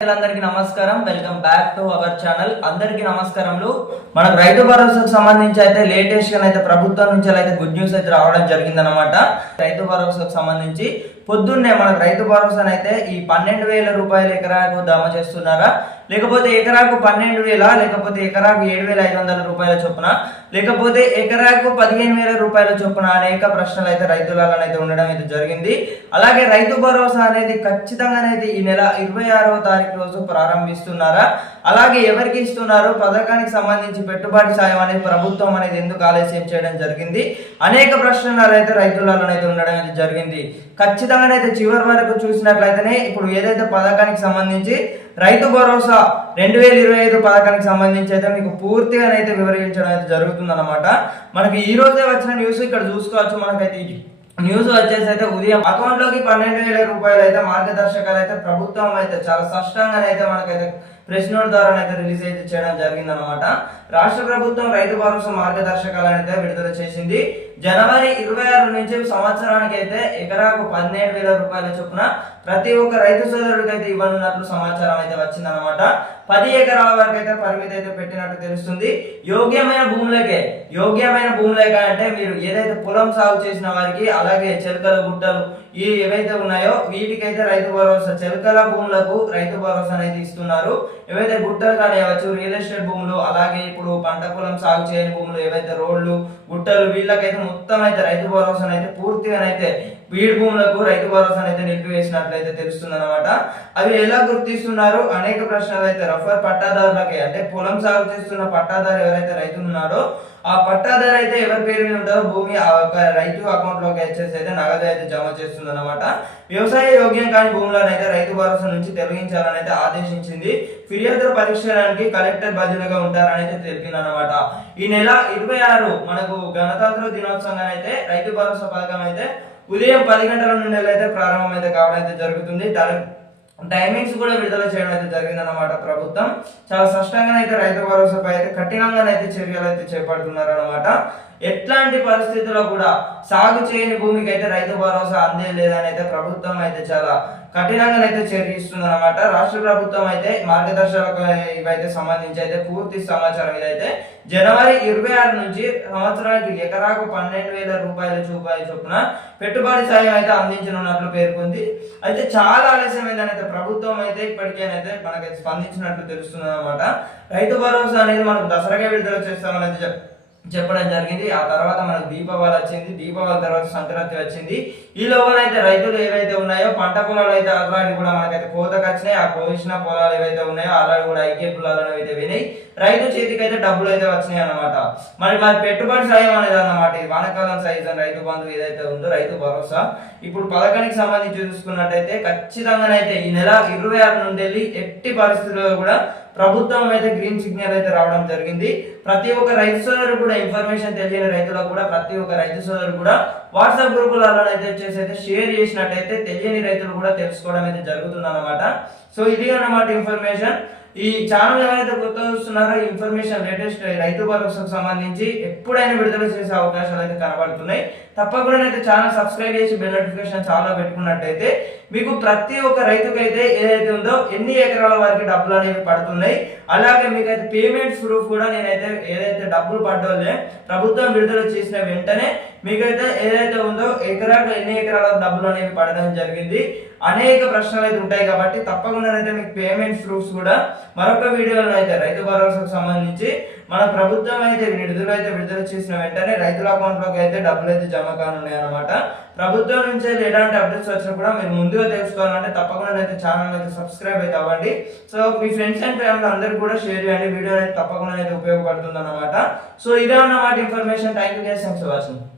అందరికీ నమస్కారం. Welcome back to our channel అందరికీ నమస్కారములు. మనకు రైతు భరోసాకు సంబంధించి అయితే లేటెస్ట్గా అయితే ప్రభుత్వం నుంచి అయితే గుడ్ న్యూస్ అయితే రావడం జరిగిందనమాట రైతు భరోసాకు సంబంధించి పొద్దున్నే మనకు రైతు భరోసానైతే ఈ పన్నెండు వేల రూపాయలు ఎకరాకు దమ చేస్తున్నారా? లేకపోతే ఎకరాకు పన్నెండు వేల లేకపోతే ఎకరాకు ఏడు వేల ఐదు వందల రూపాయల చొప్పున లేకపోతే ఎకరాకు పదిహేను వేల రూపాయల చొప్పున అనేక ప్రశ్నలు అయితే రైతులలో ఉండడం అయితే జరిగింది. అలాగే రైతు భరోసా అనేది ఖచ్చితంగానైతే ఈ నెల ఇరవై ఆరవ తారీఖు రోజు ప్రారంభిస్తున్నారా? అలాగే ఎవరికి ఇస్తున్నారు? పథకానికి సంబంధించి పెట్టుబడి సాయం అనేది ప్రభుత్వం అనేది ఎందుకు ఆలస్యం చేయడం జరిగింది? అనేక ప్రశ్నలు అయితే రైతులలో ఉండడం అయితే జరిగింది. అయితే చివరి వరకు చూసినట్లయితేనే ఇప్పుడు ఏదైతే పథకానికి సంబంధించి రైతు భరోసా రెండు వేల ఇరవై ఐదు పథకానికి సంబంధించి అయితే మీకు పూర్తిగా అయితే వివరించడం అయితే జరుగుతుందన్నమాట. మనకి ఈ రోజే వచ్చిన న్యూస్ ఇక్కడ చూసుకోవచ్చు మనకైతే న్యూస్ వచ్చేసి అయితే ఉదయం అకౌంట్లోకి పన్నెండు వేల రూపాయలు అయితే మార్గదర్శకాలు అయితే ప్రభుత్వం అయితే చాలా స్పష్టంగా అయితే మనకైతే ప్రెస్ నోట్ ద్వారా అయితే రిలీజ్ అయితే చేయడం జరిగింది అనమాట రాష్ట్ర ప్రభుత్వం రైతు భరోసా మార్గదర్శకాలను అయితే విడుదల చేసింది. జనవరి ఇరవై ఆరు నుంచి సంవత్సరానికి అయితే ఎకరాకు పదిహేడు వేల రూపాయల చొప్పున ప్రతి ఒక్క రైతు సోదరుడికి అయితే ఇవ్వనున్నట్లు సమాచారం అయితే వచ్చిందనమాట పది ఎకరాల వరకు అయితే పరిమితి అయితే పెట్టినట్టు తెలుస్తుంది. యోగ్యమైన భూములకే యోగ్యమైన భూములకే అంటే మీరు ఏదైతే పొలం సాగు చేసిన వారికి అలాగే చెలకలు గుట్టలు ఈ ఏవైతే ఉన్నాయో వీటికైతే రైతు భరోసా చెలకల భూములకు రైతు భరోసా అనేది ఇస్తున్నారు. ఏవైతే గుట్టలు కానివ్వచ్చు రియల్ ఎస్టేట్ భూములు అలాగే ఇప్పుడు పంట పొలం సాగు చేయని భూములు ఏవైతే రోడ్లు గుట్టలు వీళ్ళకైతే మొత్తం అయితే రైతు భరోసా అయితే పూర్తిగానైతే వీడి భూములకు రైతు భరోసా అయితే అయితే తెలుస్తుంది అనమాట అవి ఎలా గుర్తిస్తున్నారు? అనేక ప్రశ్నలు అయితే రఫర్ పట్టాదారులకి. అంటే పొలం సాగు చేస్తున్న పట్టాదారు ఎవరైతే రైతులు ఉన్నారో ఆ పట్టాదారు అయితే ఎవరి పేరు మీద ఉంటారో భూమి ఆ యొక్క రైతు అకౌంట్లోకి వచ్చేసి అయితే నగదు అయితే జమ చేస్తుంది అనమాట వ్యవసాయ యోగ్యం కాని భూములను అయితే రైతు భరోసా నుంచి తొలగించాలని అయితే ఆదేశించింది. ఫిర్యాదు పరిష్కారానికి కలెక్టర్ బదులుగా ఉంటారని అయితే తెలిపింది అనమాట ఈ నెల ఇరవై ఆరు మనకు గణతంత్ర దినోత్సవంగా అయితే రైతు భరోసా పథకం అయితే ఉదయం పది గంటల నుండి అయితే ప్రారంభం అయితే కావడం అయితే జరుగుతుంది. టైం- టైమింగ్స్ కూడా విడుదల చేయడం అయితే జరిగిందనమాట ప్రభుత్వం. చాలా స్పష్టంగా అయితే రైతు భరోసాపై అయితే కఠినంగానైతే చర్యలు అయితే చేపడుతున్నారు అనమాట ఎట్లాంటి పరిస్థితుల్లో కూడా సాగు చేయని భూమికి అయితే రైతు భరోసా అందే లేదని అయితే ప్రభుత్వం అయితే చాలా కఠినంగా అయితే చర్యిస్తుంది అనమాట రాష్ట్ర ప్రభుత్వం అయితే మార్గదర్శకాలకు ఇవైతే సంబంధించి అయితే పూర్తి సమాచారం ఇదైతే జనవరి ఇరవై ఆరు నుంచి సంవత్సరానికి ఎకరాకు పన్నెండు వేల రూపాయల రూపాయల చొప్పున పెట్టుబడి సాయం అయితే అందించనున్నట్లు పేర్కొంది. అయితే చాలా ఆలస్యమైందని ప్రభుత్వం అయితే ఇప్పటికేనైతే మనకి స్పందించినట్లు తెలుస్తుంది అనమాట రైతు భరోసా అనేది మనకు దసరాగా విడుదల చేస్తామని అయితే చెప్పడం జరిగింది. ఆ తర్వాత మనకు దీపావళి వచ్చింది. దీపావళి తర్వాత సంక్రాంతి వచ్చింది. ఈ లోపలైతే రైతులు ఏవైతే ఉన్నాయో పంట పొలాలు అయితే అలాంటి కూడా మనకైతే కోతకు వచ్చినాయి. ఆ కోసిన పొలాలు ఏవైతే ఉన్నాయో అలాంటి కూడా ఐక్య పొలాలను అయితే వినాయి. రైతు చేతికి అయితే డబ్బులు అయితే వచ్చినాయి అన్నమాట. మరి మరి పెట్టుబడి సాయం అనేది అన్నమాట. ఇది వానకాలం సైజన్ రైతు బంధు ఏదైతే ఉందో రైతు భరోసా. ఇప్పుడు పథకానికి సంబంధించి చూసుకున్నట్టయితే ఖచ్చితంగానైతే ఈ నెల ఇరవై ఆరు నుండి వెళ్ళి ఎట్టి పరిస్థితుల్లో కూడా ప్రభుత్వం అయితే గ్రీన్ సిగ్నల్ అయితే రావడం జరిగింది. ప్రతి ఒక్క రైతు సోదరు కూడా ఇన్ఫర్మేషన్ తెలియని రైతులకు కూడా ప్రతి ఒక్క రైతు సోదరు కూడా వాట్సాప్ గ్రూపులలో అయితే వచ్చేసి అయితే షేర్ చేసినట్టయితే తెలియని రైతులు కూడా తెలుసుకోవడం అయితే జరుగుతుంది అనమాట సో ఇది అన్నమాట ఇన్ఫర్మేషన్ ఈ ఛానల్ ఎవరైతే కొత్త చూస్తున్నారో ఇన్ఫర్మేషన్ లేటెస్ట్ రైతు భరోసాకు సంబంధించి ఎప్పుడైనా విడుదల చేసే అవకాశాలు అయితే కనబడుతున్నాయి. తప్పకుండా అయితే ఛానల్ సబ్స్క్రైబ్ చేసి బెల్ నోటిఫికేషన్ చాలా పెట్టుకున్నట్టయితే మీకు ప్రతి ఒక్క రైతుకైతే ఏదైతే ఉందో ఎన్ని ఎకరాల వరకు డబ్బులు అనేవి పడుతున్నాయి. అలాగే మీకైతే పేమెంట్ ప్రూఫ్ కూడా నేనైతే ఏదైతే డబ్బులు పడ్డోలే ప్రభుత్వం విడుదల చేసిన వెంటనే మీకైతే ఏదైతే ఉందో ఎకరాకు ఎన్ని ఎకరాల డబ్బులు అనేవి పడడం జరిగింది. అనేక ప్రశ్నలు అయితే ఉంటాయి కాబట్టి తప్పకుండా అయితే మీకు పేమెంట్ ప్రూఫ్స్ కూడా మరొక వీడియోలో అయితే రైతు భరోసాకు సంబంధించి మన ప్రభుత్వం అయితే నిధులు అయితే విడుదల చేసిన వెంటనే రైతుల అకౌంట్లోకి అయితే డబ్బులు అయితే జమ కానున్నాయి అనమాట ప్రభుత్వం నుంచి ఎలాంటి అప్డేట్స్ వచ్చినా కూడా మీరు ముందుగా తెలుసుకోవాలంటే తప్పకుండా అయితే ఛానల్ అయితే సబ్స్క్రైబ్ అయితే అవ్వండి. సో మీ ఫ్రెండ్స్ అండ్ ఫ్యామిలీ అందరికీ కూడా షేర్ చేయండి. వీడియో అయితే తప్పకుండా అయితే ఉపయోగపడుతుంది అనమాట సో ఇదే అన్నమాట information thank you guys thanks watching